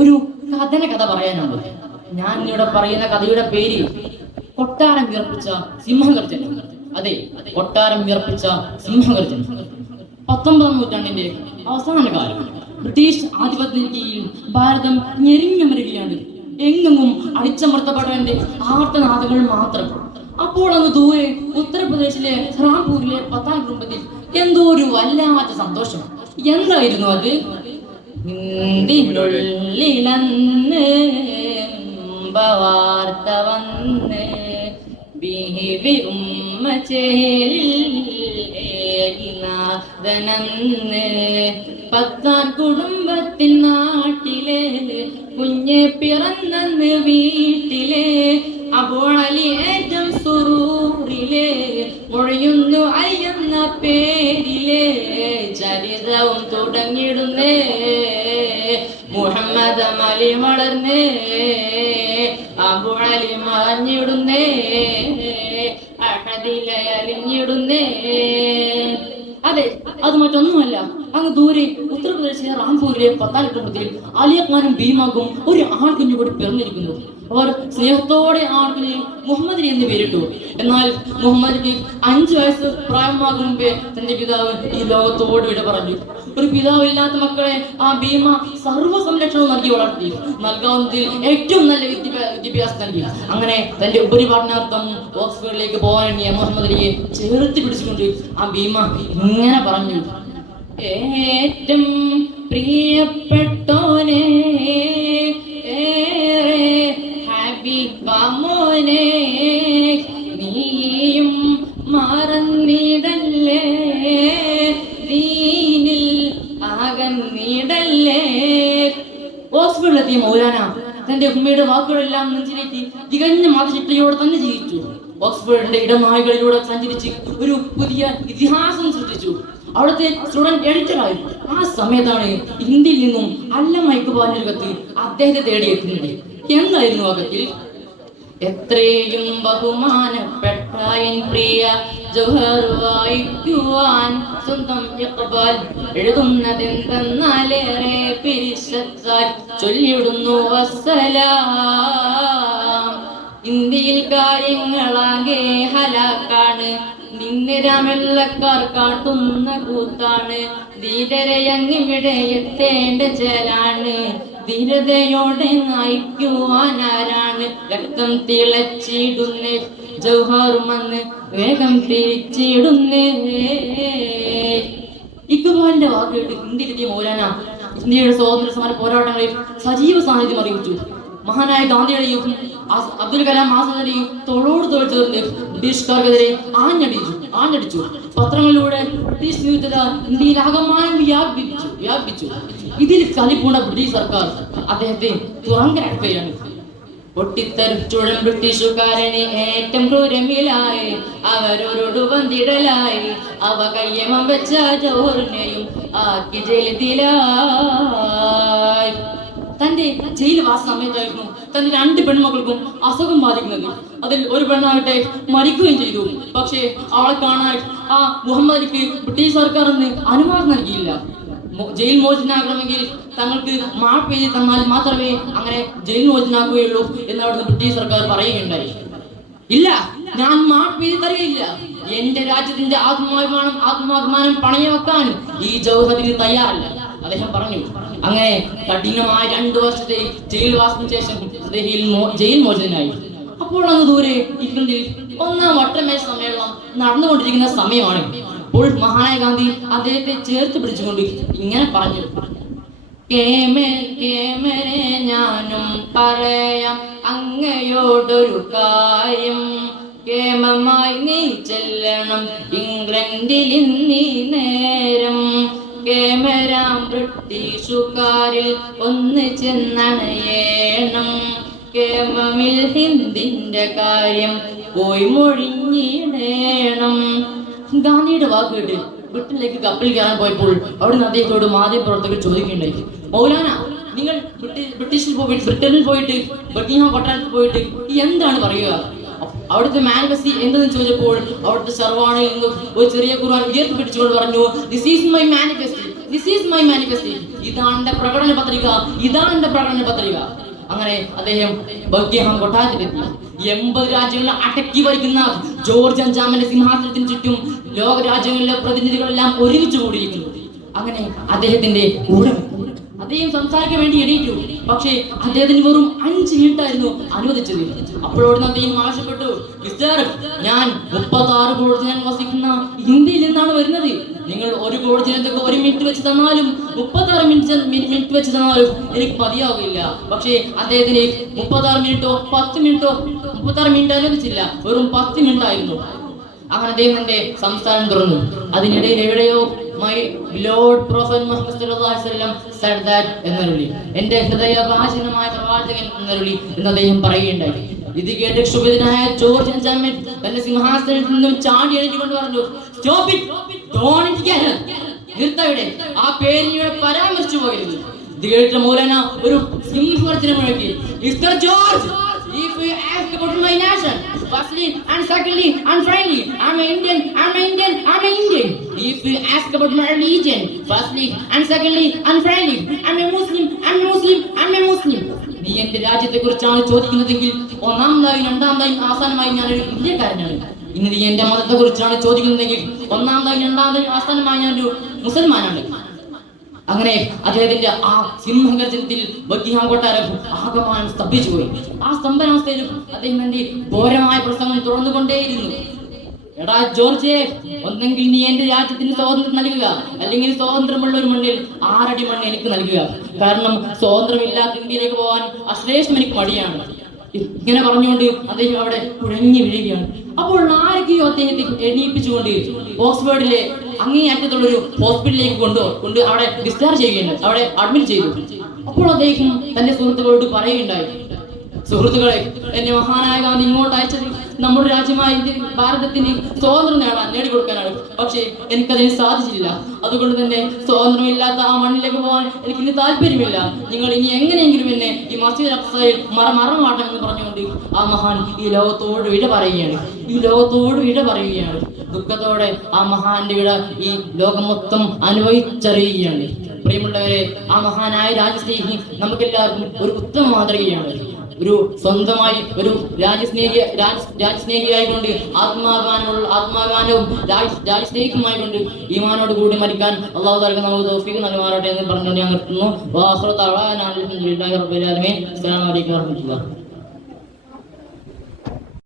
ഒരു കഥ പറയാനുണ്ട്. ഞാൻ ഇവിടെ പറയുന്ന കഥയുടെ പേര് കൊട്ടാരം വിയർപ്പിച്ച സിംഹഗർജന. അതെ, കൊട്ടാരം വിയർപ്പിച്ച സിംഹഗർജന. 19-ാം നൂറ്റാണ്ടിന്റെ അവസാന കാലം ബ്രിട്ടീഷ് ആധിപത്യത്തിന് കീഴിൽ ഭാരതം ഞെരിഞ്ഞമരുകയാണ്. എങ്ങും അടിച്ചമർത്തപ്പെട്ടവന്റെ ആർത്തനാദങ്ങൾ മാത്രം. അപ്പോൾ അങ്ങ് ദൂരെ ഉത്തർപ്രദേശിലെ റാംപൂരിലെ പത്താൻ കുടുംബത്തിൽ എന്തോ ഒരു വല്ലാത്ത സന്തോഷം. എന്തായിരുന്നു അത്? വാർത്ത വന്ന് ബീവി ഉമ്മ ചേലിനാഥനന്ന് പത്താൻ കുടുംബത്തിൽ നാട്ടിലെ കുഞ്ഞ് പിറന്നെന്ന് വീട്ടിലെ അബൂഅലി ഏറ്റം സുറൂറിലെ ഒഴിയുന്നു അയ്യെന്ന പേരിലെ ചരിതവും തുടങ്ങിടുന്നേ. മുഹമ്മദ് അലി വളർന്നേ, അബൂഅലി മറിഞ്ഞിടുന്നേ, അഹദിലെ അലിഞ്ഞിടുന്നേ. അതെ, അത് മറ്റൊന്നുമല്ല, അങ്ങ് ദൂരെ ഉത്തർപ്രദേശിലെ റാംപൂരിലെ പത്താൻ കുടുംബത്തിൽ അലിയഖാനും ഭീമാക്കും ഒരു ആൺകുഞ്ഞു കൂടി പിറന്നിരിക്കുന്നു. അവർ സ്നേഹത്തോടെ ആൺകുഞ്ഞിന് മുഹമ്മദ് എന്ന് പേരിട്ടു. എന്നാൽ മുഹമ്മദിന് 5 വയസ്സ് പ്രായമാകും മുമ്പേ തന്റെ പിതാവ് ഈ ലോകത്തോട് വിട പറഞ്ഞു. ഒരു പിതാവില്ലാത്ത മക്കളെ ആ ഭീമ സർവ്വ സംരക്ഷണവും നൽകി വളർത്തി. നൽകാവുന്നതിൽ ഏറ്റവും നല്ല വിദ്യാഭ്യാസം നൽകി. അങ്ങനെ തന്റെ ഉപരിപഠനാർത്ഥം ഓക്സ്ഫോർഡിലേക്ക് പോകാനിയ മുഹമ്മദ് അലിയെ ചേർത്ത് പിടിച്ചുകൊണ്ട് ആ ഭീമ ഇങ്ങനെ പറഞ്ഞു: ഏറ്റവും പ്രിയപ്പെട്ടോനെ, ഹബീബാമോനെ, നീയും മറന്നിടല്ലേ, ദീനിൽ ആകന്നിടല്ലേ. ഓക്സ്ഫോർഡിലെത്തിയ മൗലാന തന്റെ ഉമ്മയുടെ വാക്കുകളെല്ലാം നെഞ്ചിലേറ്റി തികഞ്ഞ മതചിട്ടയോടെ തന്നെ ജീവിച്ചു. ഓക്സ്ഫോർഡിന്റെ ഇടനാഴികളിലൂടെ സഞ്ചരിച്ച് ഒരു പുതിയ ഇതിഹാസം സൃഷ്ടിച്ചു. അവിടുത്തെ സ്റ്റുഡന്റ് എഡിറ്ററായി. ആ സമയത്താണ് ഇന്ത്യയിൽ നിന്നും അല്ലമ ഇഖ്ബാലിന്റെ കത്ത് അദ്ദേഹത്തെ തേടിയെത്തുന്നത്. എന്തായിരുന്നു ആ കത്തിൽ? എത്രയും ബഹുമാനപ്പെട്ട എൻ പ്രിയ ജൗഹർ വായിക്കുവാൻ സ്വന്തം ഇഖ്ബാൽ എഴുതുന്നതെന്തെന്നാലേറെ പിരിശത്താൽ ചൊല്ലിടുന്നു വസ്സലാം. ഇന്ത്യയിൽ കാര്യങ്ങളാകെ ഹലാക്കാണ്, നിന്നിരാമെല്ലക്കാർ കാട്ടുന്ന കൂത്താണ്. ധീരരയങ്ങിവിടെ എത്തേണ്ട ചേലാണ്, ധീരതയോടെ നയിക്കുവാൻ ആരാണ്? രക്തം തിളച്ചിടുന്നേ, ജൗഹർ വന്ന് വേഗം തിരിച്ചിടുന്നേ. ഇഖ്ബാലിന്റെ വാക്കുകൾ ഇന്ത്യയിലെത്തിയ മൗലാന ഇന്ത്യയുടെ സ്വാതന്ത്ര്യ സമര പോരാട്ടങ്ങളിൽ സജീവ സാന്നിധ്യം അറിയിച്ചു. മഹാനായ ഗാന്ധിയുടെയും അബ്ദുൽ കലാം ആസാദിന്റെയും തോളോട് തോൾ ചേർന്ന് ബ്രിട്ടീഷുകാർക്കെതിരെ ആഞ്ഞടിച്ചു. പത്രങ്ങളിലൂടെ ബ്രിട്ടീഷ് വിരുദ്ധത ഇന്ത്യയിലാകമാനം വ്യാപിച്ചു. ഇതിൽ കലിപ്പൂണ്ട ബ്രിട്ടീഷ് സർക്കാർ അദ്ദേഹത്തെ തുറങ്കരക്കുകയാണ്. പൊട്ടിത്തെറിച്ചുടൻ ബ്രിട്ടീഷുകാരന് ഏറ്റവും ക്രൂരമിലായി അവരോട് വന്നിടലായി. അവ കയ്യമം വെച്ച ജൗഹറിനെയും ആക്കി ജയിലിലായി. തന്റെ ജയിൽവാസ സമയത്തായിരുന്നു തന്റെ 2 പെൺമക്കൾക്കും അസുഖം ബാധിക്കുന്നത്. അതിൽ ഒരു പെണ്ണാകട്ടെ മരിക്കുകയും ചെയ്തു. പക്ഷേ അവളെ കാണാൻ ആ മുഹമ്മദ് അലിക്ക് ബ്രിട്ടീഷ് സർക്കാർ അനുവാദം നൽകിയില്ല. ജയിൽ മോചനാകണമെങ്കിൽ തങ്ങൾക്ക് മാപ്പ് എഴുതി തന്നാൽ മാത്രമേ അങ്ങനെ ജയിൽ മോചനാക്കുകയുള്ളൂ എന്ന് അവിടുന്ന് ബ്രിട്ടീഷ് സർക്കാർ പറയുകയുണ്ടായി. ഇല്ല, ഞാൻ മാപ്പ് എഴുതി തരികയില്ല. എന്റെ രാജ്യത്തിന്റെ ആത്മാഭിമാനം പണയം വെക്കാൻ ഈ ജൗഹറിന് തയ്യാറല്ല, അദ്ദേഹം പറഞ്ഞു. അങ്ങനെ കഠിനമായ 2 വർഷത്തെ ജയിൽവാസത്തിന് ശേഷം ജയിൽ മോചനായി. അപ്പോൾ അങ്ങ് ദൂരെ ഇംഗ്ലണ്ടിൽ 1-ാം വട്ടമേശ സമ്മേളനം നടന്നുകൊണ്ടിരിക്കുന്ന സമയമാണ്. അപ്പോൾ മഹാനായ ഗാന്ധി അദ്ദേഹത്തെ ചേർത്ത് പിടിച്ചുകൊണ്ട് ഇങ്ങനെ പറഞ്ഞു: കേമരെ ഞാനും പറയാം അങ്ങയോടൊരു കാര്യം. കേമമായി നീ ചെല്ലണം ഇംഗ്ലണ്ടിൽ ഇന്നീ നേരം. കേമരാം ബ്രിട്ടീഷുകാരിൽ ഒന്ന് ചെന്നണയേണം. കേമമിൽ ഹിന്ദിന്റെ കാര്യം പോയി മൊഴിഞ്ഞിടേണം. ഗാന്ധിയുടെ വാക്ക് കേട്ട് ബ്രിട്ടനിലേക്ക് കപ്പൽ കയറാൻ പോയപ്പോൾ അവിടുന്ന് അദ്ദേഹത്തോട് മാധ്യമപ്രവർത്തകർ ചോദിക്കുകയുണ്ടായി: മൗലാന, നിങ്ങൾ ബ്രിട്ടനിൽ പോയിട്ട് ബക്കിംഗ്ഹാം കൊട്ടാരത്തിൽ പോയിട്ട് എന്താണ് പറയുക? അവിടുത്തെ മാനിഫെസ്റ്റോ എന്തെന്ന് ചോദിച്ചപ്പോൾ അവിടുത്തെ സർവാണിൽ നിന്ന് ഒരു ചെറിയ ഖുർആൻ ഉയർത്തി പിടിച്ചുകൊണ്ട് പറഞ്ഞു: this is my manifesto this is my manifestation. ഇതാണ് എന്റെ പ്രകടന പത്രിക, ഇതാണ് എന്റെ പ്രകടന പത്രിക. അങ്ങനെ അദ്ദേഹം ബക്കിംഗ്ഹാം കൊട്ടാരത്തിലെത്തി. 80 രാജ്യങ്ങളിൽ അടക്കി ഭരിക്കുന്ന ജോർജ് അഞ്ചാമന്റെ സിംഹാസനത്തിന് ചുറ്റും ലോക രാജ്യങ്ങളിലെ പ്രതിനിധികളെല്ലാം ഒരുമിച്ച് കൂടിയിരിക്കുന്നു. അങ്ങനെ അദ്ദേഹത്തിന്റെ കൂടെ അദ്ദേഹം സംസാരിക്കാൻ വേണ്ടി എണീറ്റു. പക്ഷേ അദ്ദേഹത്തിന് വെറും 5 മിനിറ്റായിരുന്നു അനുവദിച്ചത്. അപ്പോഴോട് അദ്ദേഹം ആവശ്യപ്പെട്ടു, മിസ്റ്റർ, ഞാൻ 36 കോടി ജനങ്ങൾ വസിക്കുന്ന ഇന്ത്യയിൽ നിന്നാണ് വരുന്നത്. നിങ്ങൾ ഒരു കോടി ജനങ്ങൾക്ക് 1 മിനിറ്റ് വെച്ച് തന്നാലും 36 മിനിറ്റ് വെച്ച് തന്നാലും എനിക്ക് മതിയാവില്ല. പക്ഷേ അദ്ദേഹത്തിന് 36 മിനിറ്റോ 10 മിനിറ്റോ 36 മിനിറ്റ് അനുവദിച്ചില്ല, വെറും 10 മിനിറ്റ് ആയിരുന്നു. അങ്ങനെ അദ്ദേഹം തന്റെ സംസ്ഥാനം തുറന്നു. അതിനിടയിൽ എവിടെയോ മൈ ലോർഡ് പ്രൊഫറ്റ് മുഹമ്മദ് സല്ലല്ലാഹു അലൈഹി വസല്ലം said that എന്നരുളി, എന്റെ ഹൃദയഭാചനമായ പ്രവാചകൻ എന്നരുളി എന്ന് അദ്ദേഹം പറയുകയുണ്ടായി. ഇത് കേട്ട് ക്ഷുഭിതനായ ജോർജ് അഞ്ചാമൻ തന്റെ സിംഹാസനത്തിൽ നിന്നും ചാടി എഴുതിക്കൊണ്ട് പറഞ്ഞു, സ്റ്റോപ്പ് ഇറ്റ്, ഡോണ്ട് ഹിറ്റ്, നിർത്തവിടെ, ആ പേരിനെ പരാമർശിച്ചു പോകരുത്. ഇത് കേട്ട മൗലാന ഒരു സിംഹഗർജന മുഴക്കി, mister George, if you ask about my nation, firstly and secondly and finally, I'm an Indian, I'm an Indian, I'm an Indian. If you ask about my religion, firstly and secondly and finally, I'm a Muslim, I'm a Muslim, I'm a Muslim. നീ എന്റെ രാജ്യത്തെ കുറിച്ചാണ് ചോദിക്കുന്നതെങ്കിൽ ഒന്നാമതായും രണ്ടാമതായും അവസാനമായി ഞാനൊരു ഇന്ത്യക്കാരനാണ്. ഇന്ന് നീ എന്റെ മതത്തെ കുറിച്ചാണ് ചോദിക്കുന്നതെങ്കിൽ ഒന്നാമതായും രണ്ടാമതായും അവസാനമായി ഞാനൊരു മുസൽമാനാണ്. അങ്ങനെ അദ്ദേഹത്തിന്റെ ആ സിംഹഗർജനത്തിൽ ബക്കിംഗ്ഹാം കൊട്ടാരം ആകമാനം സ്തംഭിച്ചു പോയി. ആ സ്തംഭനാവസ്ഥയിലും അദ്ദേഹം വേണ്ടി ഘോരമായ പ്രസംഗം തുറന്നുകൊണ്ടേയിരുന്നു. എടാ ജോർജ്, ഒന്നെങ്കിൽ നീ എന്റെ രാജ്യത്തിന് സ്വാതന്ത്ര്യം നൽകുക, അല്ലെങ്കിൽ സ്വാതന്ത്ര്യമുള്ള ഒരു മണ്ണിൽ 6 അടി മണ്ണ് എനിക്ക് നൽകുക. കാരണം സ്വാതന്ത്ര്യമില്ലാത്ത ഇന്ത്യയിലേക്ക് പോകാൻ അശ്ലേഷം എനിക്ക് മടിയാണ്. ഇങ്ങനെ പറഞ്ഞുകൊണ്ട് അദ്ദേഹം അവിടെ കുഴഞ്ഞു വീഴുകയാണ്. അപ്പോൾ ആരൊക്കെയോ അദ്ദേഹത്തെ എണീപ്പിച്ചുകൊണ്ട് ഓക്സ്ഫോർഡിലെ അങ്ങേയറ്റത്തുള്ളൊരു ഹോസ്പിറ്റലിലേക്ക് കൊണ്ട് അവിടെ ഡിസ്ചാർജ് ചെയ്യുകയുണ്ട്, അവിടെ അഡ്മിറ്റ് ചെയ്തു. അപ്പോൾ അദ്ദേഹം തന്റെ സുഹൃത്തുക്കളോട് പറയുകയുണ്ടായി, സുഹൃത്തുക്കളെ, എന്നെ മഹാനായ ഗാന്ധി ഇങ്ങോട്ട് അയച്ചത് നമ്മുടെ രാജ്യമായ ഇന്ത്യ ഭാരതത്തിന് സ്വാതന്ത്ര്യം നേടിക്കൊടുക്കാനാണ്. പക്ഷേ എനിക്കതിന് സാധിച്ചില്ല. അതുകൊണ്ട് തന്നെ സ്വാതന്ത്ര്യമില്ലാത്ത ആ മണ്ണിലേക്ക് പോകാൻ എനിക്ക് ഇനി താല്പര്യമില്ല. നിങ്ങൾ ഇനി എങ്ങനെയെങ്കിലും എന്നെ ഈ മസ്ജിദ് അഖ്സയിൽ മറമാട്ടണമെന്ന് പറഞ്ഞുകൊണ്ട് ആ മഹാൻ ഈ ലോകത്തോട് വിട പറയുകയാണ്. ദുഃഖത്തോടെ ആ മഹാന്റെ വിട ഈ ലോകം മൊത്തം അനുഭവിച്ചറിയുകയാണ്. പ്രിയമുള്ളവരെ, ആ മഹാനായ രാജ്യസ്നേഹി നമുക്കെല്ലാവർക്കും ഒരു ഉത്തമ മാതൃകയാണ്. ഒരു സ്വന്തമായി ഒരു രാജ്യസ്നേഹിയായിക്കൊണ്ട് ആത്മാഭിമാനവും രാജ്യസ്നേഹിക്കുമായിക്കൊണ്ട് ഈമാനോട് കൂടി മരിക്കാൻ അല്ലാഹു തആല നമുക്ക് തൗഫീഖ് നൽകുമാറാകട്ടെ എന്ന് പറഞ്ഞുകൊണ്ട് ഞാൻ നിർത്തുന്നു. വാ ആഖിറു ദഅവാനാ അൽഹംദുലില്ലാഹി റബ്ബിൽ ആലമീൻ. അസ്സലാമു അലൈക്കും വറഹ്മത്തുള്ളാഹി.